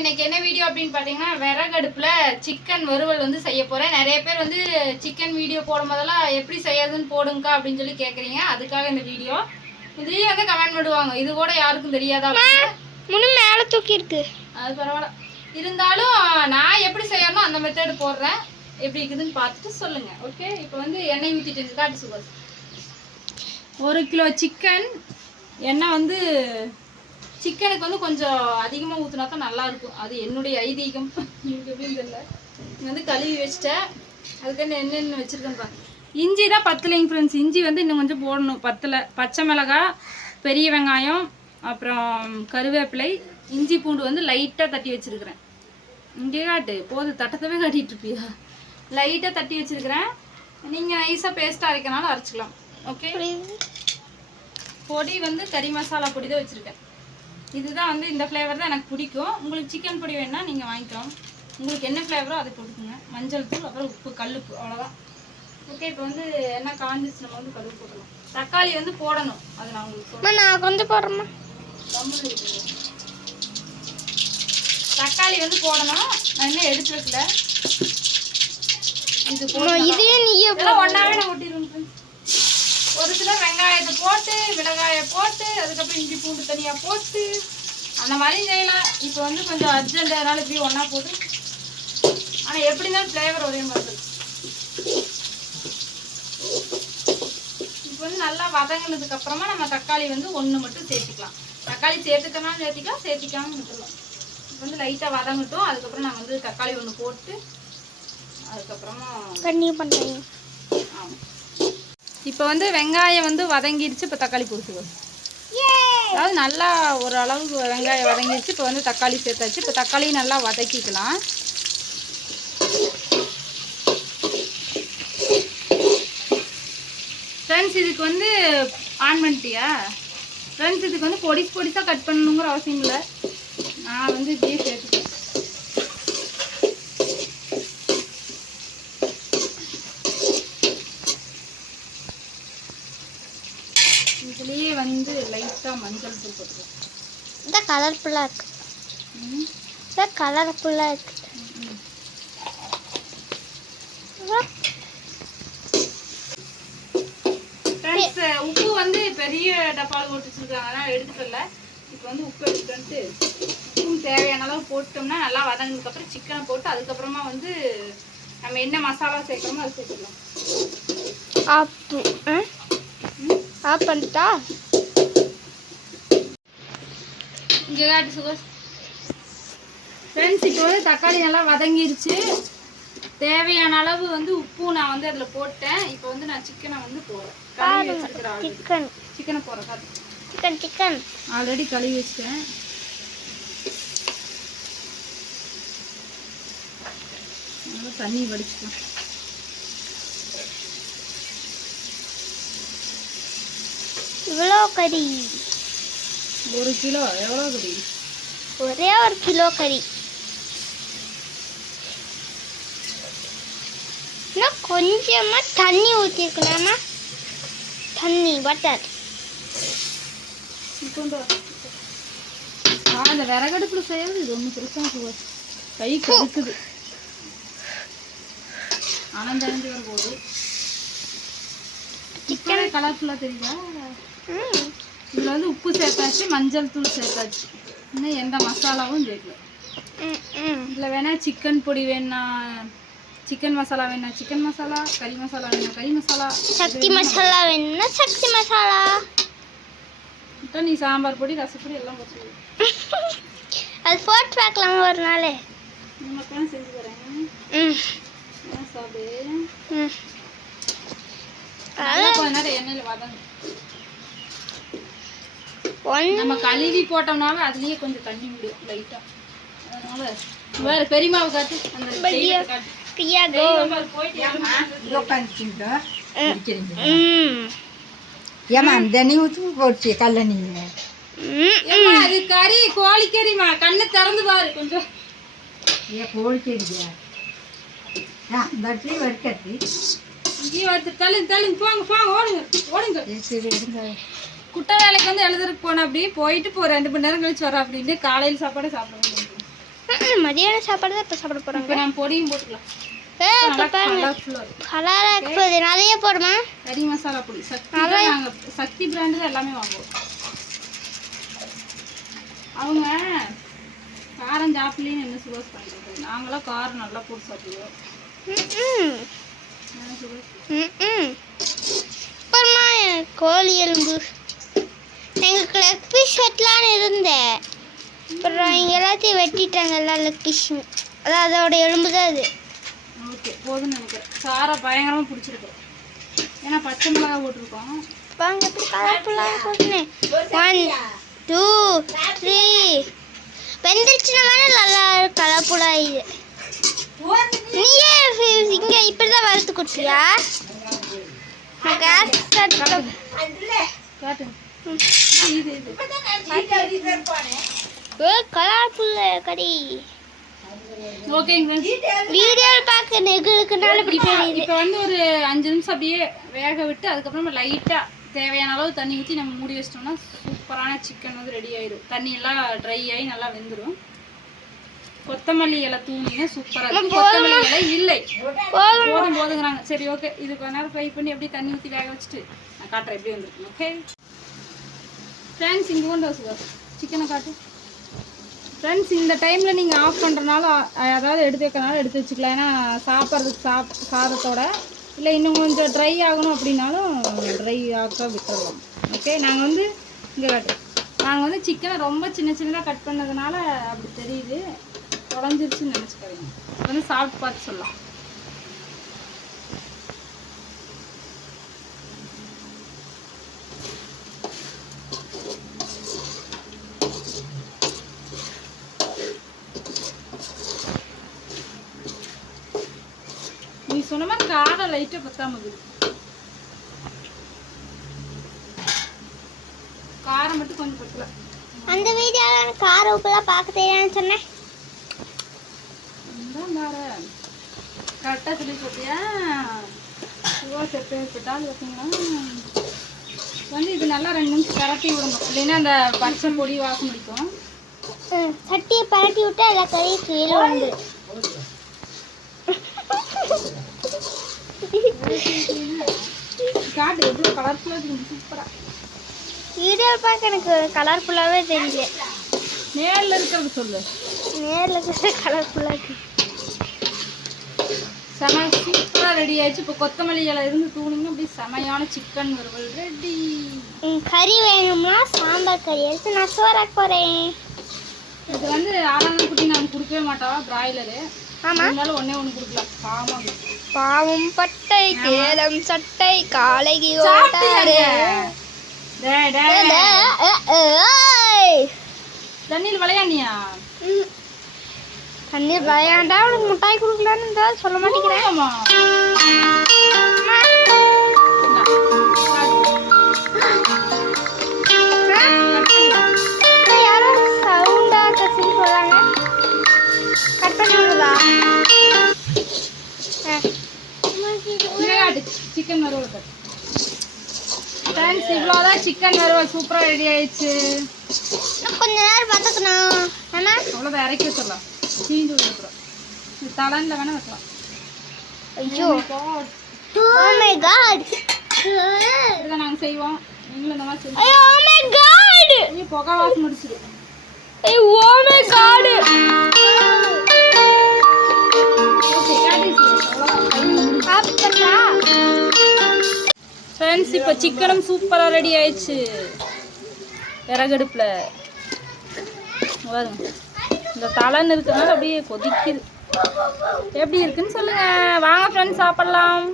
இன்னைக்கு என்ன வீடியோ அப்படின்னு பார்த்தீங்கன்னா விறகடுப்புல சிக்கன் வறுவல் வந்து செய்ய போறேன். நிறைய பேர் வந்து சிக்கன் வீடியோ போடும் போதெல்லாம் எப்படி செய்யறதுன்னு போடுங்கக்கா அப்படின்னு சொல்லி கேட்குறீங்க அதுக்காக இந்த வீடியோ இதையும் வந்து கமெண்ட் பண்ணுவாங்க இது கூட யாருக்கும் தெரியாதா அப்படின்னு. முன்னு மேலே தூக்கி இருக்கு. அது பரவாயில்ல. இருந்தாலும் நான் எப்படி செய்யறனோ அந்த மெத்தட் போடுறேன். எப்படி இருக்குதுன்னு பார்த்துட்டு சொல்லுங்க. ஓகே இப்போ வந்து எண்ணெய் ஊற்றிட்டு காட்டு சுகர். ஒரு கிலோ சிக்கன் எண்ணெய் வந்து சிக்கனுக்கு வந்து கொஞ்சம் அதிகமாக ஊற்றினா தான் நல்லாயிருக்கும். அது என்னுடைய ஐதீகம். எனக்கு எப்படின்னு தெரியல வந்து கழுவி வச்சுட்டேன். அதுக்கு என்னென்ன வச்சுருக்கேன் பாருங்க இஞ்சி தான் பத்தலைங்க ஃப்ரெண்ட்ஸ் இஞ்சி வந்து இன்னும் கொஞ்சம் போடணும். பத்தில். பச்சை மிளகாய் பெரிய வெங்காயம் அப்புறம் கருவேப்பிலை இஞ்சி பூண்டு வந்து லைட்டாக தட்டி வச்சுருக்கிறேன். இங்கே காட்டு. போது தட்டத்தவே காட்டிகிட்ருப்பியா இருப்பியா? லைட்டாக தட்டி வச்சுருக்கிறேன். நீங்கள் நைஸாக பேஸ்ட்டாக அரைக்கனாலும் அரைச்சிக்கலாம். ஓகே பொடி வந்து கறி மசாலா பொடி தான் வச்சுருக்கேன். இதுதான் வந்து இந்த ஃப்ளேவர் தான் எனக்கு பிடிக்கும். உங்களுக்கு சிக்கன் பொடி வேணால் நீங்கள் வாங்கிக்கலாம். உங்களுக்கு என்ன ஃப்ளேவரோ அதை போட்டுக்கோங்க மஞ்சள் தூள் அப்புறம் உப்பு கல்லுப்பு அவ்வளோதான் ஓகே இப்போ வந்து என்ன காஞ்சிச்சு நம்ம வந்து கடுகு போட்டுக்கலாம். தக்காளி வந்து போடணும். அது நான் உங்களுக்கு நான் கொஞ்சம் போடுறேம்மா. தக்காளி வந்து போடணும். நான் இன்னும் எடுத்து வைக்கல. இது. இதையும் நீயே ஒன்றாவே நான் ஒட்டிடுவேன். ஒரு சிலர் வெங்காயத்தை போட்டு மிளகாயை போட்டு அதுக்கப்புறம் இஞ்சி பூண்டு தனியாக போட்டு அந்த மாதிரி செய்யலாம். இப்போ வந்து கொஞ்சம் அர்ஜென்ட் அதனால இப்படி ஒன்றா போட்டு. ஆனால் எப்படி இருந்தாலும் ஃப்ளேவர் ஒரே மாதிரி இப்போ வந்து நல்லா வதங்கினதுக்கு அப்புறமா நம்ம தக்காளி வந்து ஒன்று மட்டும் சேர்த்துக்கலாம். தக்காளி சேர்த்துக்கனாலும் சேர்த்திக்கலாம் சேர்த்திக்காம விட்டுலாம் இப்போ வந்து லைட்டாக வதங்கட்டும். அதுக்கப்புறம் நான் வந்து தக்காளி ஒன்று போட்டு அதுக்கப்புறமா கண்டினியூ பண்ணுறீங்க ஆமாம் இப்போ வந்து வெங்காயம் வந்து வதங்கிடுச்சு இப்போ தக்காளி போட்டுக்கோ அதாவது நல்லா ஒரு அளவுக்கு வெங்காயம் வதங்கிடுச்சு இப்போ வந்து தக்காளி சேர்த்தாச்சு. இப்போ தக்காளியும் நல்லா வதக்கிக்கலாம். ஃப்ரெண்ட்ஸ் இதுக்கு வந்து ஆன் பண்ணிட்டியா? ஃப்ரெண்ட்ஸ் இதுக்கு வந்து பொடிசு பொடிசாக கட் பண்ணணுங்கிற அவசியம் இல்லை. நான் வந்து இப்படியே சேர்த்துக்கிறேன் இதுலேயே வந்து லைட்டாக மஞ்சள் தூள் போட்டுக்கலாம் இதான் கலர்ஃபுல்லாக இருக்கு. கலர்ஃபுல்லாக இருக்கு. உப்பு வந்து பெரிய டப்பாவில் போட்டு வச்சுருக்காங்க. அதனால் எடுத்துக்கல. இப்போ வந்து உப்பு எடுத்துட்டு உப்பும் தேவையான அளவு போட்டோம்னா நல்லா வதங்கினதுக்கப்புறம் சிக்கனை போட்டு அதுக்கப்புறமா வந்து நம்ம என்ன மசாலா சேர்க்குறோமோ அதை சேர்த்துக்கலாம். ஆப் ஆப் பண்ணிட்டா? இங்கே காட்டு சுகர். ஃப்ரெண்ட்ஸ் இப்போ வந்து தக்காளி நல்லா வதங்கிருச்சு. தேவையான அளவு வந்து உப்பு நான் வந்து அதில் போட்டேன். இப்போ வந்து நான் சிக்கனை வந்து போடுறேன். சிக்கன் சிக்கனை போடுறேன் சிக்கன் சிக்கன் ஆல்ரெடி கழுவி வச்சிட்டேன். நல்லா தண்ணி வடிச்சுக்கலாம். இவ்வளோ கறி. ஒரு கிலோ எவ்வளோ கறி? ஒரே ஒரு கிலோ கறி. இன்னும் கொஞ்சமாக தண்ணி ஊற்றிருக்கணும்னா தண்ணி பட்டர் இந்த விறகடுப்புல செய்யறது இது ஒன்றும் பிரச்சனை சுகர் கை கடுக்குது. ஆனந்தடைஞ்சு வர போகுது சிக்கனே கலர்ஃபுல்லாக தெரியுதா? ம். இதில் வந்து உப்பு சேர்த்தாச்சு மஞ்சள் தூள் சேர்த்தாச்சு. இன்னும் எந்த மசாலாவும் சேர்க்கல. இதில் வேணா சிக்கன் பொடி வேணா சிக்கன் மசாலா வேணா. சிக்கன் மசாலா கறி மசாலா வேணா. கறி மசாலா சக்தி மசாலா வேணும்னா சக்தி மசாலா இப்போ நீ சாம்பார் பொடி ரசப்பொடி எல்லாம் போட்டு அது போட்டு பார்க்கலாம் ஒரு நாள். நமக்கெல்லாம் செஞ்சு தரேன் சாப்பிடு? கொஞ்ச நேரம் எண்ணெயில் வதங்கு. நம்ம கழுவி போட்டோம்னாவே அதுலயே கொஞ்சம் தண்ணி விடும் லைட்டா அதனால வேற பெரியமாவை காட்டு ஏமா அந்த நீ ஊற்றி போச்சு கல்ல நீ ம் ஏம்மா, அது கறி கோழி கறிமா கண்ணை திறந்து பாரு கொஞ்சம். ஏன் கோழிக்கறியா அந்த இடத்துல வறுக்கட்டி இங்கேயே வந்து தள்ளுங்க தள்ளுங்க. போங்க போங்க ஓடுங்க ஓடுங்க. குட்டை வேலைக்கு வந்து எழுதுறதுக்கு போனேன் அப்படி போயிட்டு போ ரெண்டு மணி நேரம் கழிச்சு வரேன் அப்படின்னு காலையில் சாப்பாடு சாப்பிட மதியான சாப்பாடு தான் இப்போ சாப்பிட போகிறாங்க இப்போ நான் பொடியும் போட்டுக்கலாம். இப்போ கலராக இருக்குது நிறைய போடுமா? கறி மசாலா பொடி. சக்தி சக்தி பிராண்டு தான் எல்லாமே வாங்குவோம். அவங்க காரம் சாப்பிடலன்னு என்ன சுகர்ஸ் பண்ணுறது நாங்களாம் காரம் நல்லா போட்டு சாப்பிடுவோம். அப்புறமா கோழி எலும்பு. எங்களுக்கு லெக் பீஸ் வெட்டலான்னு இருந்தேன். அப்புறம் இங்கே எல்லாத்தையும் வெட்டிட்டாங்க எல்லா லெக் பீஸும் அதான் அதோட எலும்பு தான் அது. ஓகே போதும்னு நினைக்கிறேன். சாரை பயங்கரமாக பிடிச்சிருக்கோம் ஏன்னா பச்சை மிளகா போட்டிருக்கோம். வாங்க எப்படி கலர்ஃபுல்லாக போட்டுனேன். ஒன் டூ த்ரீ வெந்துருச்சுன்னா வேணா நல்லா கலர்ஃபுல்லாக இது நீயே இங்கே இப்படி தான் வறுத்து கொடுத்தியா கேஸ் பார்க்க நெகிழுக்குனால இப்படி இப்போ வந்து ஒரு அஞ்சு நிமிஷம் அப்படியே வேக விட்டு அதுக்கப்புறமா லைட்டாக தேவையான அளவு தண்ணி ஊற்றி நம்ம மூடி வச்சிட்டோம்னா சூப்பரான சிக்கன் வந்து ரெடி ஆயிடும் தண்ணி எல்லாம் ட்ரை ஆகி நல்லா வெந்துடும் கொத்தமல்லி இலை தூணிங்க சூப்பராக இருக்கும். கொத்தமல்லி இலை இல்லை. போதும்? போதுங்கிறாங்க. சரி ஓகே இது கொஞ்ச நேரம் ஃப்ரை பண்ணி அப்படியே தண்ணி ஊற்றி வேக வச்சுட்டு நான் காட்டுறேன் எப்படி வந்திருக்கு ஓகே ஃப்ரெண்ட்ஸ் இங்கே கொண்டு சுகர் சிக்கனை காட்டு. ஃப்ரெண்ட்ஸ் இந்த டைமில் நீங்கள் ஆஃப் பண்ணுறனால அதாவது எடுத்து வைக்கிறனால எடுத்து வச்சுக்கலாம். ஏன்னா சாப்பிட்றதுக்கு சாப் சாதத்தோட. இல்லை இன்னும் கொஞ்சம் ட்ரை ஆகணும் அப்படின்னாலும் ட்ரை ஆக்க விட்டுடலாம் ஓகே நாங்கள் வந்து இங்கே நாங்கள் வந்து சிக்கனை ரொம்ப சின்ன சின்னதாக கட் பண்ணதுனால அப்படி தெரியுது. தொலைஞ்சிருச்சுன்னு நினச்சிக்கிறீங்க வந்து சாப்பிட்டு பார்த்து சொல்லலாம். நீ சொன்ன மாதிரி காரம் லைட்டாக பத்தாம காரம் மட்டும் கொஞ்சம் பத்தல. அந்த வீடியோவில் கார உப்புலாம் பார்க்க தெரியாதுன்னு சொன்னேன். கரெக்டாக சொல்லி போட்டியா? சுவா செப்பே போட்டால் பார்த்தீங்கன்னா வந்து இது நல்லா ரெண்டு நிமிஷம் கரட்டி விடணும். இல்லைன்னா அந்த பச்சை பொடி வாசம் பிடிக்கும் ம், சட்டியை பரட்டி விட்டு எல்லா கறியும் கீழே வந்து காட்டு எவ்வளோ கலர்ஃபுல்லாக இருக்குது சூப்பராக வீடியோவில் பார்க்க எனக்கு கலர்ஃபுல்லாகவே தெரியல. நேரில் இருக்கிறது சொல்லு. நேரில் கலர்ஃபுல்லாக இருக்கு. செம சூப்பராக ரெடி ஆயிடுச்சு. இப்போ கொத்தமல்லி இலை இருந்து தூணுங்க அப்படியே செமையான சிக்கன் வறுவல். ரெடி கறி வேணும்னா சாம்பார் கறி. எடுத்து நான் சோறாக்க போகிறேன் இது வந்து ஆறாம் குட்டி நான் கொடுக்கவே மாட்டா பிராய்லரு ஆமாம் அதனால ஒண்ணே ஒன்று கொடுக்கலாம். அது. பாவம் பட்டை கேளம் சட்டை காலைக்கு சாப்பிட்டியாங்க? டேய், டேய். தண்ணியில் விளையாடியா தண்ணீர் விளையாண்டா உனக்கு மிட்டாய் கொடுக்கலான்னு சொல்ல மாட்டேங்கிறேன். சிக்கன் வறுவல் ஃப்ரெண்ட்ஸ் இவ்வளோதான் சிக்கன் வறுவல். சூப்பராக ரெடி ஆயிடுச்சு. கொஞ்ச நேரம் பார்த்துக்கணும். ஆனா அவ்வளோதான் இறக்கி வச்சிடலாம். தீஞ்சு விடுறோம் இது தலையில் வேணால் வைக்கலாம். ஐயோ. ஓ மை காட் இப்படிதான் நாங்கள் செய்வோம். நீங்களும் இந்த மாதிரி ஐயோ ஓ மை காட் நீ புகை வாசம் முடிச்சிரு ஐயோ ஓ மை காட் ஃப்ரெண்ட்ஸ் இப்போ சிக்கனும் சூப்பராக ரெடி ஆயிடுச்சு. விறகடுப்பில். பாருங்க. இந்த தலைன்னு இருக்கிறதுனால அப்படியே கொதிக்குது. எப்படி இருக்குன்னு சொல்லுங்க. வாங்க ஃப்ரெண்ட்ஸ் சாப்பிடலாம்.